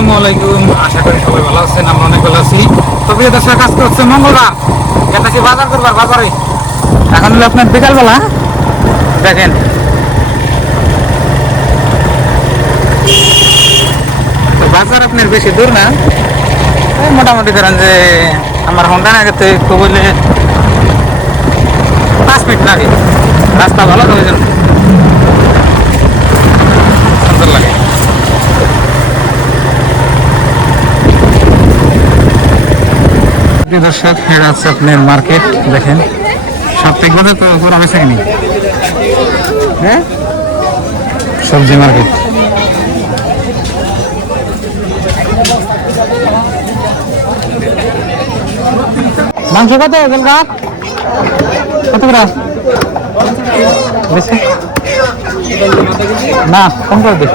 আসসালামু আলাইকুম, আশা করি সবাই ভালো আছেন। আমরা অনেক ভালো আছি। তো প্রিয় দর্শক, আজকে হচ্ছে মঙ্গলবার, গেতেছি বাজার করবার বাজারে। এখন হলো আপনার বিকালবেলা, দেখেন তো বাজার আপনার বেশি দূর না, এই মোটামুটি ধরেন যে আমার হোন্ডা না গেতে একটু বললে 5 মিনিট লাগে। রাস্তা ভালো তো ওই জন্য সুন্দর লাগে। প্রিয় দর্শক, এটা হচ্ছে আপনার মার্কেট। দেখেন সপ্তাহে বোধহয় তো পুরো বেছে নি, হ্যাঁ, সবজি মার্কেট। মাংস কত কলকা, কত করে বেশি না, কম করে দে,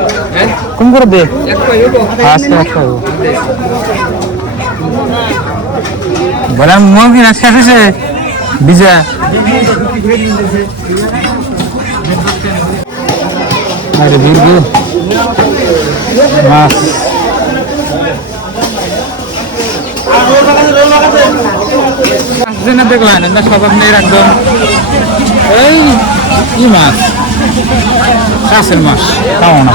কম করে দে। আচ্ছা আচ্ছা, বললাম মুরগি না শেষ হয়েছে বিজা। আরে বীরগু মাছ, দেখলেন না সব আপনি একদম এই কি মাছ, কাছের মাছ, তাও না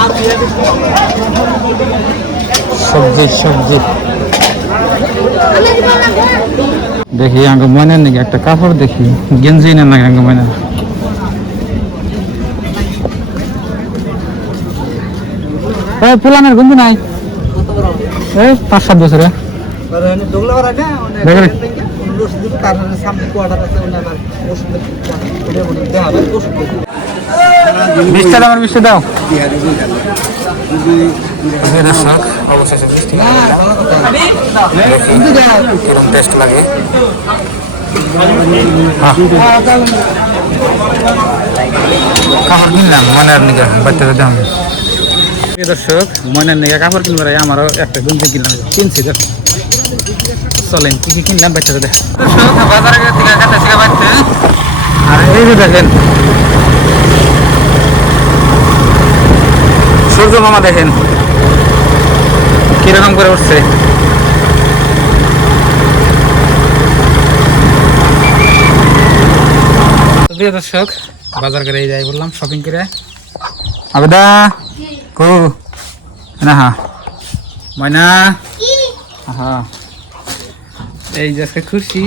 সবজি সবজি। দেখি আঙ্গ ময়নার নাকি একটা কাপড়, দেখি গেঞ্জি না নাকি আঙ্গ ময়নার। পুলানের গঞ্জি নাই, এই 5-7 বছরে মিষ্টি দাও, আমার মিষ্টি দাও। অবশেষে মিষ্টি কিরকম টেস্ট লাগে। কাপড় কিনলাম মনের নিকে বাচ্চাদের দাম। দর্শক, মনের নিকে কাপড় কিনবার আমারও একটা গঞ্জি কিনলাম, কিনছি। দেখো চলেন কি কি কিনলাম বাচ্চাদের। দর্শক, বাজারে থেকে কাটাছি বাড়তে। আর এই যে দেখেন সূর্য মামা, দেখেন কিরকম করে উঠছে। প্রিয় দর্শক, বাজার করে যাই বললাম, শপিং করে। আবেদা কো না, হ্যাঁ ময়না, হ্যাঁ এই যে আজকে খুশি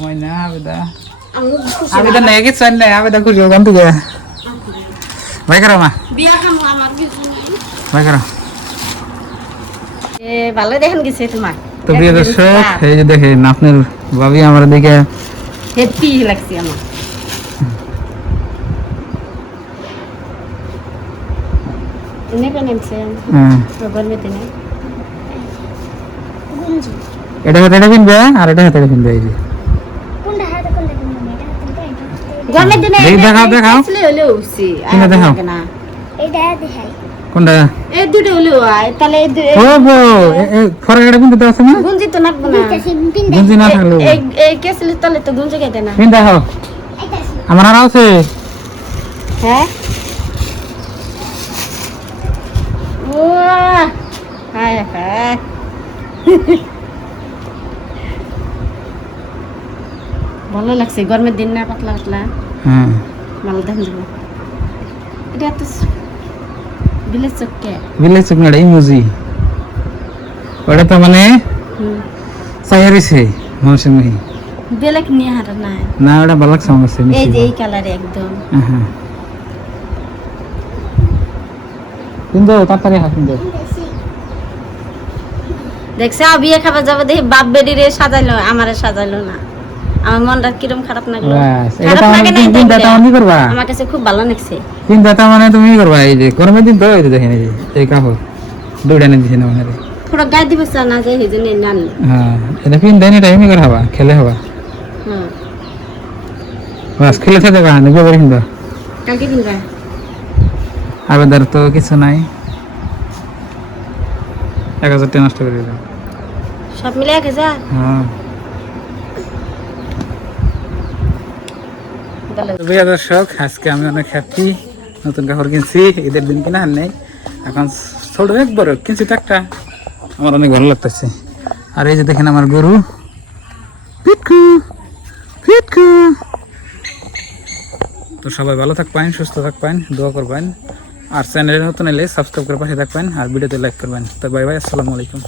ময়না। আবেদা আবেদা নাই কিছু নাই, আবেদা খুশি ওখান থেকে ভাই করো মা, ভাই করো। ভালো দেখেন গেছে তোমার। তো প্রিয় দর্শক, এই যে দেখেন আপনার ভাবি আমার দিকে হ্যাপি লাগছে আমার। এটা হাতে কিনবে আর এটা হাতে কিনবে। এই যে দেখাও দেখাও, দেখাও কোনটা, এই দুটো হলো তাহলে ফরাকাটা কিনতে আছে না, গুঞ্জি তো নাকবো না, গুঞ্জি না থাকলো এই কেসলে তাহলে তো গুঞ্জি খেতে না। কিন দেখাও, আমার আর আছে। হ্যাঁ ও হায় হায়, ভালো লাগছে গরমের দিন না, পাতলা পাতলা। হ্যাঁ ভালো দেখেন যাবো। এটা তো বিলেজ চক্কে, বিলেজ চক না, ইমোজি ওটা তো মানে সাইয়ারিছে মানুষের মুহি বেলেক নিয়ে হাঁটা না না, ওটা ভালো লাগছে আমার কাছে। এই যে এই কালারে একদম। হ্যাঁ কিন্তু তাড়াতাড়ি হাত কিন্তু দেখছে বিয়ে খাবার যাবো, দেখি বাপ বেডি রে সাজাইলো, আমারে সাজাইলো না। আমার মনটা কিরম খারাপ লাগলো। খারাপ লাগে না, আমার কাছে খুব ভালো লাগছে। চিন্তা মানে তুমি করবা, এই যে গরমের দিন তো এই যে দেখেন, এই যে এই কাপড় দুইটা নিয়ে দিছে না মানে পুরো গায়ে দিব না যায়, এই জন্য নানি। হ্যাঁ এটা পিন দেন, এটা এমনি করে হবা, খেলে হবা। হ্যাঁ বাস খেলে থেকে দেখা নিবে বলে কিন্তু কালকে কিনবা। আবেদার তো কিছু নাই, 1000 টাকা নষ্ট করে দিলাম সব মিলে 1000। হ্যাঁ প্রিয় দর্শক, আজকে আমি অনেক হ্যাপি, নতুন কাপড় কিনছি। ঈদের দিন কিনা আর নেই, এখন ছোট এক বড় কিনছি তো একটা, আমার অনেক ভালো লাগতেছে। আর এই যে দেখেন আমার গরু পিটকু পিটকু। তো সবাই ভালো থাকবেন, সুস্থ থাকবেন, দোয়া করবেন। আর চ্যানেলের নতুন এলে সাবস্ক্রাইব করে পাশে থাকবেন আর ভিডিওতে লাইক করবেন। তো বাই বাই, আসসালামু আলাইকুম।